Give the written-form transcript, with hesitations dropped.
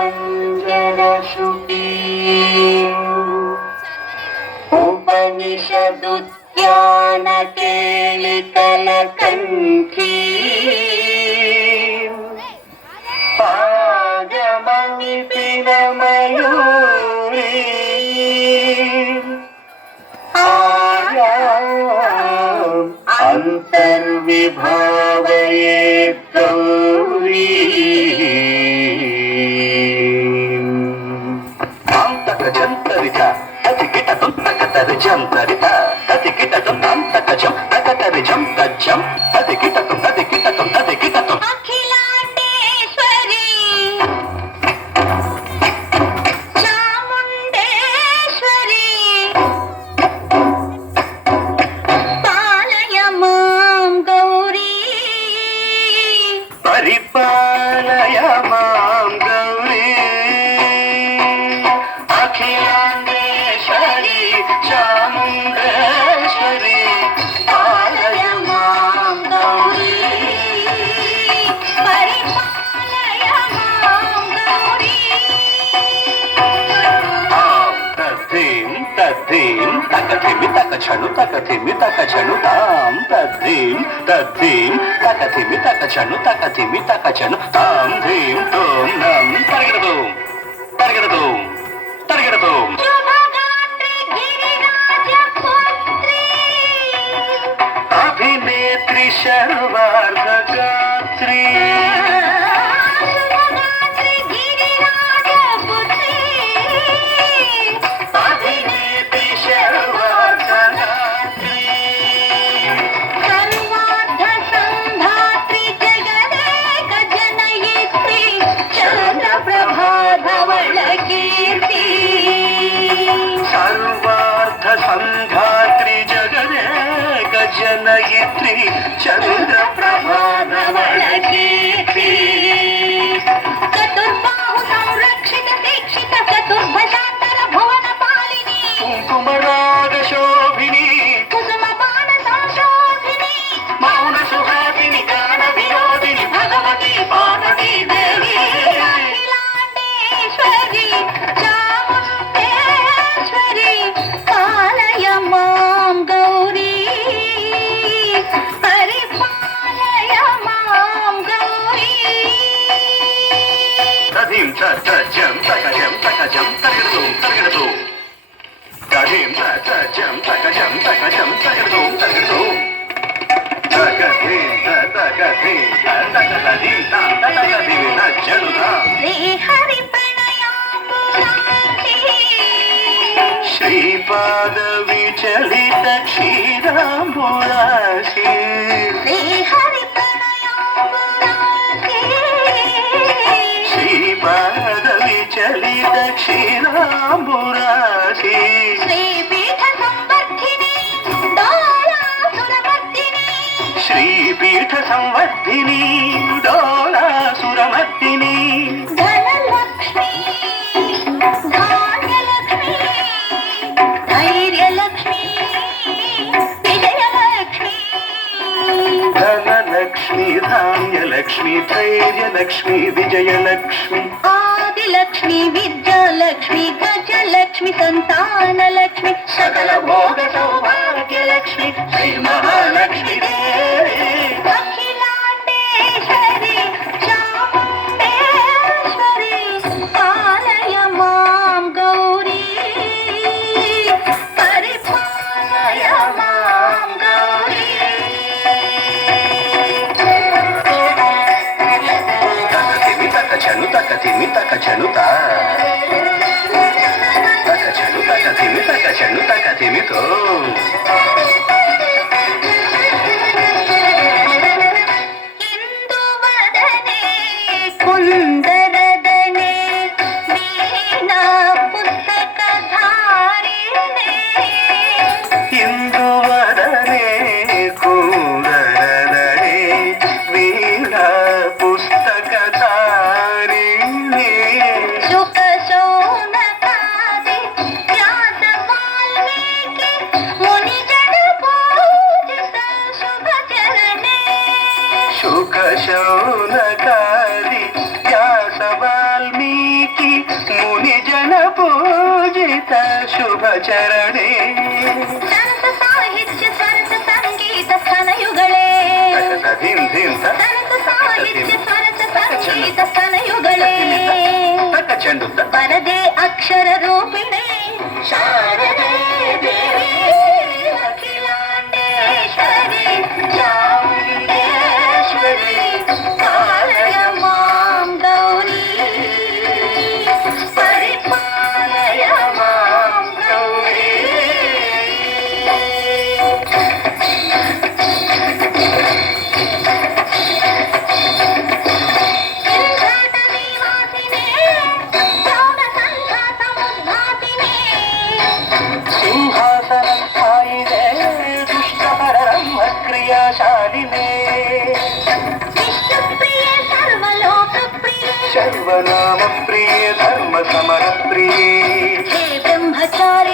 पञ्जरशुकी उपनिषदुद्यानकेलिकलकण्ठी पादमणिपिनमयूरी आर्याम् अन्तर्विभावये गौरी जंतरिता अति किटतुं तकतरि जंतरिता अति किटतुं तकजं तकतरि जं तज्जं अति किटतुं अखिलांडेश्वरी चामुंडेश्वरी पालय मां गौरी परिपालय मां गौरी अखिलांडेश्वरी चामुंडेश्वरी पालय मां गौरी परिपालय मां गौरी तद्धीं तकथिमि तकछनु तां तद्धीं तकथिमि तकछनु तां धीं तों नं तर्गदों अभिनेत्री शर्वार्धगात्री अभिनेत्री शर्वार्धगात्री सर्वार्ध संधात्री जगदेक जनयित्री चन्द्रप्रभा धवलकीर्ति सर्वार्थ संधात्री जगदेक जनयित्री चन्द्रप्रभा धवलकीर्ति चतुर्बाहु संरक्षित दीक्षित चतुर्भुजान्तर भुवन पालिनी कुंकुमराग शोभिनी कुसुम बाण संशोधिनी मौन सुहासिनी गान विनोदिनी भगवती पार्वती देवी अखिलांडेश्वरी चामुंडेश्वरी पालय मां गौरी परिपालय मां गौरी तधीं तजं तकजं तर्गदों तधीं तजं तकजं तर्गदों तकधीं तकधीं नज्जनुता श्रीहरि प्रणयाम्बुरासी श्रीपाद विचलित क्षीराम्बुरासी श्रीहरि प्रणयाम्बुरासी श्रीपाद विचलित क्षीराम्बुरासी श्रीपीठ संवर्धिनी डोलासुरमर्दिनी श्रीपीठ संवर्धिनी डोलासुरमर्दिनी धनलक्ष्मी धान्यलक्ष्मी धैर्यलक्ष्मी विजयलक्ष्मी धनलक्ष्मी धान्यलक्ष्मी धैर्यलक्ष्मी विजयलक्ष्मी आदिलक्ष्मी विद्यालक्ष्मी गजलक्ष्मी संतानलक्ष्मी सकल भोग सौभाग्यलक्ष्मी श्री महालक्ष्मी देवी अखिलांडेश्वरी चामुंडेश्वरी पालय मां गौरी परिपालय मां गौरी तकथिमि तकछनु तकथिमि तो इंदुवदने कुंदरदने वीणा पुस्तकधारिणे इंदुवदने कुंदरदने वीणा पुस्तकधारिणे शुक शौनकादि व्यास वाल्मीकि मुनिजन पूजित शुभ चरणे शुक शौनकादि व्यास वाल्मीकि जानकी मुनि जन पूजित शुभ चरणे संत साहित्य स्वरस संगीत स्तनयुगळे संत साहित्य स्वरस संगीत स्तनयुगळे वरदे अक्षर रूपिणे शारदे देवी अखिलांडेश्वरी चामुंडेश्वरी पालय मां गौरी परिपालय मां गौरी सिंहासनस्थायिने दुष्टपरब्रह्म क्रियाशालिने विश्वप्रिये सर्वलोकप्रिये सर्वनाम प्रिये धर्म समर प्रिये हे ब्रह्मचारी